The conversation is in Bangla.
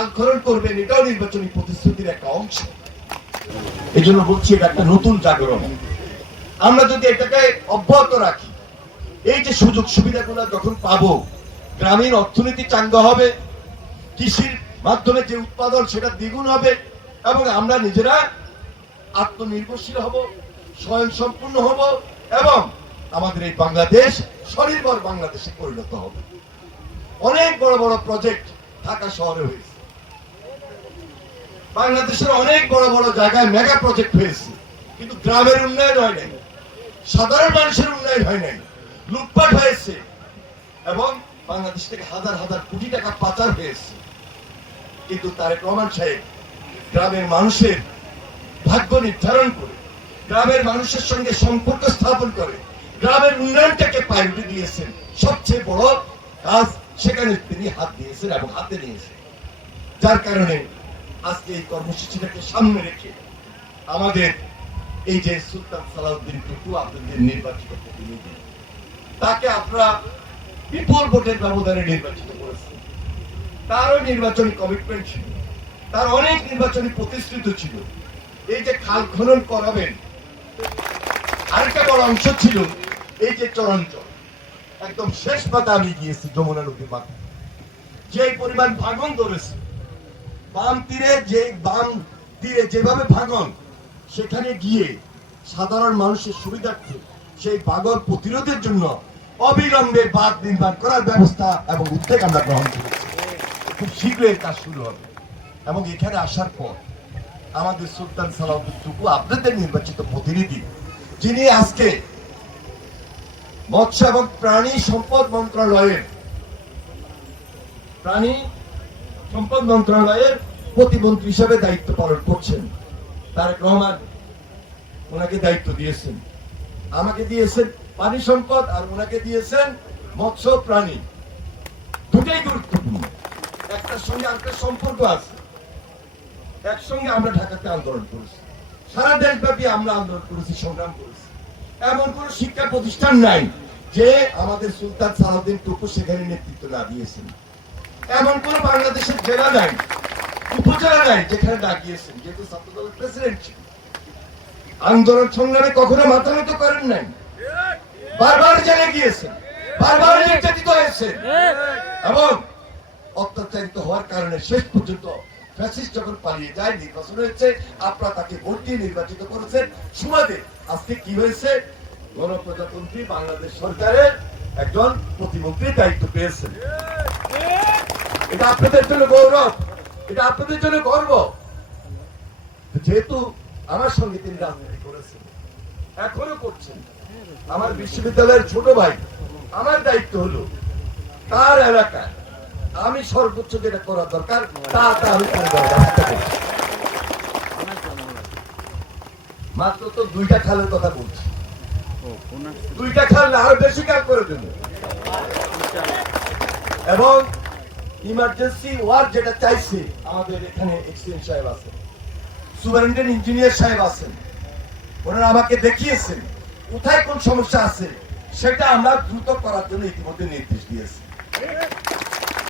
কালক্ষরণ করবেন, এটাও নির্বাচনী প্রতিশ্রুতির একটা অংশ। এই জন্য বলছি এটা একটা নতুন জাগরণ। আমরা যদি এটাকে অব্যাহত রাখি, এই যে সুযোগ সুবিধাগুলো যখন পাবো, গ্রামীণ অর্থনীতি চাঙ্গা হবে, কৃষির মাধ্যমে যে উৎপাদন সেটা দ্বিগুণ হবে, এবং আমরা নিজেরা আত্মনির্ভরশীল হব, স্বয়ংসম্পূর্ণ হব, এবং আমাদের এই বাংলাদেশ স্বনির্ভর বাংলাদেশে পরিণত হবে। অনেক বড় বড় প্রজেক্ট ঢাকা শহরে হয়েছে, বাংলাদেশের অনেক বড় বড় জায়গায় মেগা প্রজেক্ট হয়েছে, কিন্তু গ্রামের উন্নয়ন হয় নাই, সাধারণ মানুষের উন্নয়ন হয় নাই, লুটপাট হয়েছে, এবং বাংলাদেশ থেকে হাজার হাজার কোটি টাকা পাচার হয়েছে। কিন্তু তারেক রহমান সাহেব গ্রামের মানুষের ভাগ্য নির্ধারণ করে, গ্রামের মানুষের সঙ্গে সম্পর্ক স্থাপন করে গ্রামের উন্নয়নটাকে প্রায়োরিটি দিয়েছেন। সবচেয়ে বড় কাজ সেখানে তিনি হাত দিয়েছেন এবং হাতে নিয়েছেন। যার কারণে আজকে এই কর্মসূচিটাকে সামনে রেখে আমাদের এই যে সুলতান সালাউদ্দিন টুকু আপনাদের নির্বাচিত প্রতিনিধি, তাকে আপনারা বিপুল ভোটের ব্যবধানে নির্বাচিত করেছেন। তারও নির্বাচনী কমিটমেন্ট ছিল, তার অনেক নির্বাচনী প্রতিশ্রুতি ছিল। এই যে খাল খনন করাবেন, আরেকটা বড় অংশ ছিল এই যে চরাঞ্চল, একদম শেষ পাতা আমি গিয়েছি যমুনা নদীর মাথা, যে পরিমাণ ভাঙন ধরেছে, বাম তীরে যেভাবে ভাঙন, সেখানে গিয়ে সাধারণ মানুষের সুবিধার্থে সেই ভাঙন প্রতিরোধের জন্য অবিলম্বে বাঁধ নির্মাণ করার ব্যবস্থা এবং উদ্যোগ আমরা গ্রহণ করেছি। খুব শীঘ্রই কাজ শুরু হবে। এবং এখানে আসার পর আমাদের সুলতান সালাউদ্দিন টুকু আপনাদের নির্বাচিত প্রতিনিধি, যিনি আজকে মৎস্য এবং প্রাণী সম্পদ মন্ত্রণালয়ের প্রতিমন্ত্রী হিসেবে দায়িত্ব পালন করছেন। তারেক রহমান ওনাকে দায়িত্ব দিয়েছেন, আমাকে দিয়েছেন পানি সম্পদ, আর ওনাকে দিয়েছেন মৎস্য প্রাণী। দুটাই গুরুত্বপূর্ণ, একটার সঙ্গে আরেকটা সম্পর্ক আছে। একসঙ্গে আমরা ঢাকাতে আন্দোলন করেছি, সারা দেশব্যাপী আমরা আন্দোলন করেছি, সংগ্রাম করেছি। এমন কোন শিক্ষা প্রতিষ্ঠান নাই যে আমাদের সুলতান সালাউদ্দিন টুকু সেখানে নেতৃত্ব না দিয়েছেন। এমন কোন বাংলাদেশের জেলা নাই, উপজেলা নাই যেখানে না গিয়েছেন, যেহেতু ছাত্রদলের প্রেসিডেন্ট ছিল। আন্দোলন সংগ্রামে কখনো মাথা নত করেন নাই, বারবার জেলে গিয়েছেন, বারবার নির্যাতিত হয়েছেন, এবং অত্যাচারিত হওয়ার কারণে শেষ পর্যন্ত ফ্যাসিস্ট যখন পালিয়ে যায়, নির্বাচন হয়েছে, আপনারা তাকে ভোট দিয়ে নির্বাচিত করেছেন। সুবাদে আজকে কি হয়েছে, গণপ্রজাতন্ত্রী বাংলাদেশ সরকারের একজন প্রতিমন্ত্রীর দায়িত্ব পেয়েছেন। এটা আপনাদের জন্য গৌরব, এটা আপনাদের জন্য গর্ব। যেহেতু আমার সঙ্গে তিনি রাজনীতি করেছেন, এখনো করছেন, আমার বিশ্ববিদ্যালয়ের ছোট ভাই, আমার দায়িত্ব হলো তার এলাকায় আমি সর্বোচ্চ যেটা করার দরকার তা আমি করে দেওয়ার ব্যবস্থা করছি। মাত্র তো 2টা খালের কথা বলছি, 2টা খাল আরো বেশি কাজ করে দেব, এবং ইমার্জেন্সি ওয়ার্ক যেটা চাইছে, আমাদের এখানে এক্সিডেন্ট সাহেব আছেন, সুপারিনটেন্ডেন্ট ইঞ্জিনিয়ার সাহেব আছেন, ওনারা আমাকে দেখিয়েছেন কোথায় কোন সমস্যা আছে, সেটা আমরা দ্রুত করার জন্য ইতিমধ্যে নির্দেশ দিয়েছি।